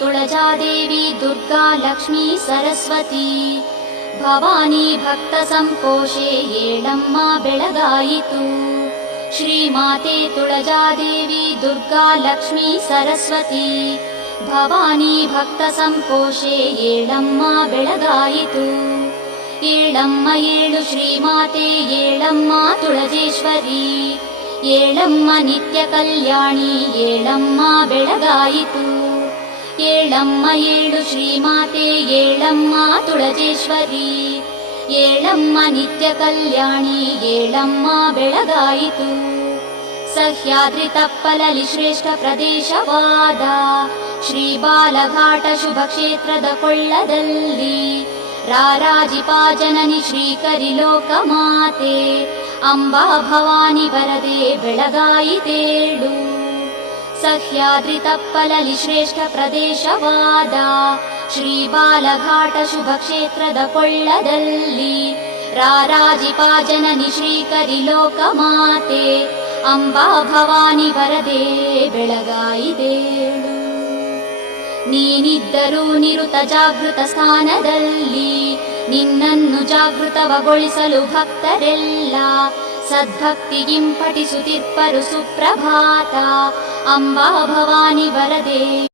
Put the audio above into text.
ತುಳಜಾದೇವಿ ದುರ್ಗಾ ಲಕ್ಷ್ಮೀ ಸರಸ್ವತಿ ಭವಾನಿ ಭಕ್ತ ಸಂಪೋಷೆ ಏಳಮ್ಮ ಬೆಳಗಾಯಿತು. ಶ್ರೀಮಾತೆ ತುಳಜಾದೇವಿ ದುರ್ಗಾ ಲಕ್ಷ್ಮೀ ಸರಸ್ವತಿ ಭವಾನಿ ಭಕ್ತ ಸಂಪೋಷೆ ಏಳಮ್ಮ ಬೆಳಗಾಯಿತು. ಏಳಮ್ಮ ಏಳು ಶ್ರೀಮಾತೆ ಏಳಮ್ಮ ತುಳಜೇಶ್ವರಿ ಏಳಮ್ಮ ನಿತ್ಯ ಕಲ್ಯಾಣಿ ಏಳಮ್ಮ ಬೆಳಗಾಯಿತು. ಏಳಮ್ಮ ಏಳು ಶ್ರೀಮಾತೆ ಏಳಮ್ಮ ತುಳಜೇಶ್ವರಿ ಏಳಮ್ಮ ನಿತ್ಯ ಕಲ್ಯಾಣಿ ಏಳಮ್ಮ ಬೆಳಗಾಯಿತು. ಸಹ್ಯಾದ್ರಿ ತಪ್ಪಲಲಿ ಶ್ರೇಷ್ಠ ಪ್ರದೇಶವಾದ ಶ್ರೀ ಬಾಲಘಾಟ ಶುಭ ಕ್ಷೇತ್ರದ ಕೊಳ್ಳದಲ್ಲಿ ರಾರಾಜಿಪಾ ಜನನಿ ಶ್ರೀಕರಿ ಲೋಕಮಾತೆ ಅಂಬಾ ಭವಾನಿ ವರದೆ ಬೆಳಗಾಯಿತೇಳು. ಸಹ್ಯಾದ್ರಿ ತಪ್ಪಲಲಿ ಶ್ರೇಷ್ಠ ಪ್ರದೇಶವಾದ ಶ್ರೀ ಬಾಲಘಾಟ ಶುಭ ಕ್ಷೇತ್ರದ ಕೊಳ್ಳದಲ್ಲಿ ರಾರಾಜಿಪಾ ಜನನಿ ಶ್ರೀಕರಿ ಲೋಕಮಾತೆ ಅಂಬಾ ಭವಾನಿ ವರದೆ ಬೆಳಗಾಯಿತೇಳು. ನೀನಿದ್ದರೂ ನಿರುತ ಜಾಗೃತ ಸ್ಥಾನದಲ್ಲಿ ನಿನ್ನನ್ನು ಜಾಗೃತವಗೊಳಿಸಲು ಭಕ್ತರೆಲ್ಲ ಸದ್ಭಕ್ತಿಗಿಂಪಠಿಸುತ್ತಿಪ್ಪರು ಸುಪ್ರಭಾತ ಅಂಬಾ ಭವಾನಿ ವರದೆ